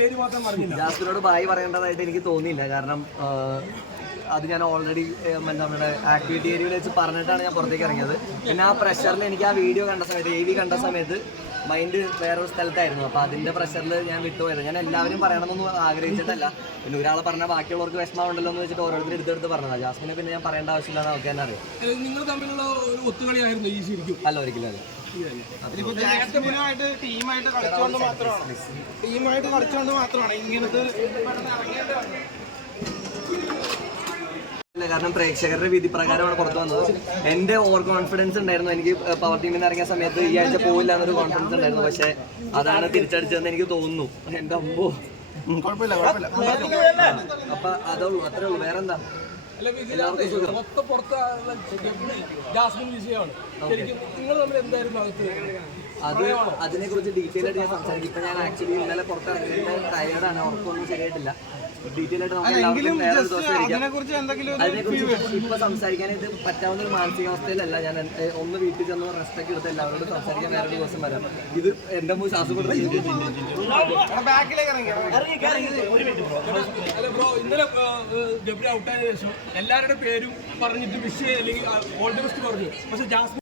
പേര് മാത്രം പറഞ്ഞില്ല. ജാസ്മിനോട് ബായി പറയേണ്ടതായിട്ട് എനിക്ക് തോന്നിയില്ല. കാരണം അത് ഞാൻ ഓൾറെഡി നമ്മുടെ ആക്ടിവിറ്റി ഏരിയയിൽ വെച്ച് പറഞ്ഞിട്ടാണ് ഞാൻ പുറത്തേക്ക് ഇറങ്ങിയത്. പിന്നെ ആ പ്രഷറിൽ എനിക്ക് ആ വീഡിയോ കണ്ട സമയത്ത് എ വി കണ്ട സമയത്ത് മൈൻഡ് വേറൊരു സ്ഥലത്തായിരുന്നു. അപ്പോൾ അതിന്റെ പ്രഷറിൽ ഞാൻ വിട്ടുപോയത്. ഞാൻ എല്ലാവരും പറയണമെന്നൊന്നും ആഗ്രഹിച്ചിട്ടല്ല. പിന്നെ ഒരാൾ പറഞ്ഞാൽ ബാക്കിയുള്ളവർക്ക് വിഷമമുണ്ടല്ലോ എന്ന് വെച്ചിട്ട് ഓരോരുത്തർ എടുത്തെടുത്ത് പറഞ്ഞതാണ് ജാസ്മിനെ പിന്നെ ഞാൻ പറയേണ്ട ആവശ്യമില്ലാന്ന് അവർക്ക് തന്നെ അറിയാം. നിങ്ങൾ തമ്മിലുള്ള ഒരു ഒത്തുകളിയായിരുന്നു ഈ ശരിക്കും. അല്ല ഒരിക്കലും അല്ല. ജാസ്മിനുമായിട്ട് ടീമായിട്ട് കളിച്ചുകൊണ്ട് മാത്രമാണ്. ടീമായിട്ട് കളിച്ചുകൊണ്ട് മാത്രമാണ് ഇങ്ങനത്തെ കാരണം പ്രേക്ഷകരുടെ വിധി പ്രകാരമാണ് പുറത്തു വന്നത്. എന്റെ ഓവർ കോൺഫിഡൻസ് ഉണ്ടായിരുന്നു. എനിക്ക് പവർ ടീമിൽ നിന്ന് ഇറങ്ങിയ സമയത്ത് ഈ ആഴ്ച പോവില്ല എന്നൊരു കോൺഫിഡൻസ് ഉണ്ടായിരുന്നു. പക്ഷെ അതാണ് തിരിച്ചടിച്ചതെന്ന് എനിക്ക് തോന്നുന്നു. എന്റെ അമ്മോ. അപ്പൊ അതേ ഉള്ളൂ അത്രേ ഉള്ളൂ. വേറെന്താ? അല്ല ഇതിനകത്ത് മൊത്തം പുറത്ത് ജാസ്മിൻ വിഷയമാണ് ശരിക്കും നിങ്ങൾ തമ്മിൽ എന്തായിരുന്നു അകത്ത്? അത് അതിനെ കുറിച്ച് ഡീറ്റെയിൽ ആയിട്ട് ഞാൻ സംസാരിക്കും. ഇപ്പൊ ഞാൻ ആക്ച്വലി ഇന്നലെ പുറത്തിറങ്ങിയിട്ട് ടയർഡാണ് ഉറക്കൊന്നും ശരിയായിട്ടില്ല. ഡീറ്റെയിൽ ആയിട്ട് നമുക്ക് എല്ലാവർക്കും വേറെ ഒരു ദിവസം ഇരിക്കാം. അതിനെ കുറിച്ച് എന്തെങ്കിലും ഒരു അതിനെക്കുറിച്ച് ഇപ്പൊ സംസാരിക്കാനായിട്ട് പറ്റാവുന്ന ഒരു മാനസികാവസ്ഥയിലല്ല ഞാൻ ഒന്ന് വീട്ടിൽ ചെന്ന് റെസ്പെക്ട് എടുത്ത് എല്ലാവരോടും സംസാരിക്കാൻ വേറെ ഒരു ദിവസം വരാം. ഇത് എന്റെ മുമ്പ് ശ്വാസം കൊടുത്ത് ഇന്നലെ ഗബ്രി ഔട്ടായതിനു ശേഷം എല്ലാവരുടെ പേരും പറഞ്ഞിട്ട് വിഷയം അല്ലെങ്കിൽ ഓൾ ദി ബെസ്റ്റ് പറഞ്ഞു. പക്ഷെ ജാസ്മിൻ